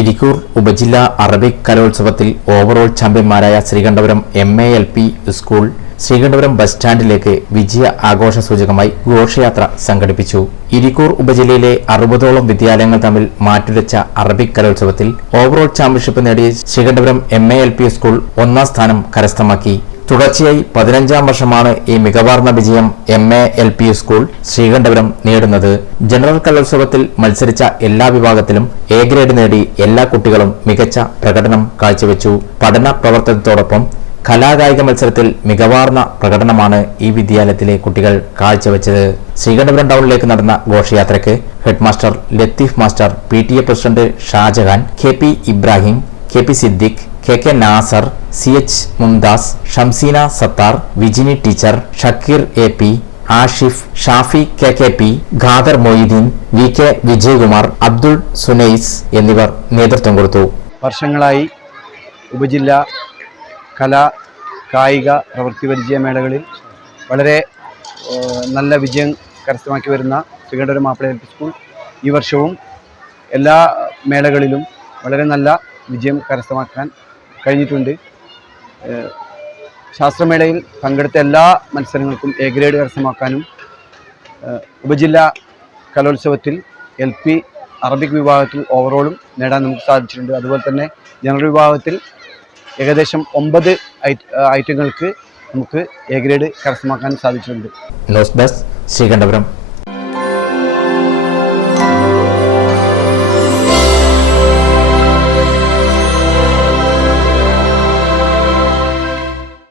ഇരിക്കൂർ ഉപജില്ലാ അറബിക് കലോത്സവത്തിൽ ഓവറോൾ ചാമ്പ്യന്മാരായ Sreekandapuram MALP school Sreekandapuram bus സ്റ്റാൻഡിലേക്ക് വിജയ ആഘോഷ സൂചകമായി ഘോഷയാത്ര സംഘടിപ്പിച്ചു. ഇരിക്കൂർ ഉപജില്ലയിലെ 60ഓളം വിദ്യാലയങ്ങൾ തമ്മിൽ മാറ്റുരച്ച അറബിക് കലോത്സവത്തിൽ ഓവറോൾ ചാമ്പ്യൻഷിപ്പ് നേടിയ ശ്രീകണ്ഠപുരം MALP സ്കൂൾ ഒന്നാം സ്ഥാനം കരസ്ഥമാക്കി. തുടർച്ചയായി 15ാം വർഷമാണ് ഈ മികവാർന്ന വിജയം MALP സ്കൂൾ ശ്രീകണ്ഠപുരം നേടുന്നത്. ജനറൽ കലോത്സവത്തിൽ മത്സരിച്ച എല്ലാ വിഭാഗത്തിലും A ഗ്രേഡ് നേടി എല്ലാ കുട്ടികളും മികച്ച പ്രകടനം കാഴ്ചവെച്ചു. പഠന പ്രവർത്തനത്തോടൊപ്പം കലാകായിക മത്സരത്തിൽ മികവാർന്ന പ്രകടനമാണ് ഈ വിദ്യാലയത്തിലെ കുട്ടികൾ കാഴ്ചവെച്ചത്. ശ്രീകണ്ഠപുരം ടൗണിലേക്ക് നടന്ന ഘോഷയാത്രയ്ക്ക് headmaster Latheef master, PTA president Shajahan, KP Ibrahim, KP Siddique, KK Nasar, CH Mumtaz, Shamseena Sathar, Vijini teacher, Shakeer AP, Ashif, Shafi KKP, Khader Moideen, VK Vijayakumar, Abdul Sunais എന്നിവർ നേതൃത്വം കൊടുത്തു. വർഷങ്ങളായി ഉപജില്ല കലാ കായിക പ്രവൃത്തി പരിചയ മേളകളിൽ വളരെ നല്ല വിജയം കരസ്ഥമാക്കി വരുന്ന ശ്രീകണ്ഠപുരം MALP സ്കൂൾ ഈ വർഷവും എല്ലാ മേളകളിലും വളരെ നല്ല വിജയം കരസ്ഥമാക്കാൻ കഴിഞ്ഞിട്ടുണ്ട്. ശാസ്ത്രമേളയിൽ പങ്കെടുത്ത എല്ലാ മത്സരങ്ങൾക്കും A ഗ്രേഡ് കരസ്ഥമാക്കാനും ഉപജില്ലാ കലോത്സവത്തിൽ LP അറബിക് വിഭാഗത്തിൽ ഓവറോളും നേടാൻ നമുക്ക് സാധിച്ചിട്ടുണ്ട്. അതുപോലെ തന്നെ ജനറൽ വിഭാഗത്തിൽ ഏകദേശം 9 ഐറ്റങ്ങൾക്ക് നമുക്ക് A ഗ്രേഡ് കരസ്ഥമാക്കാൻ സാധിച്ചിട്ടുണ്ട്. News desk Sreekandapuram.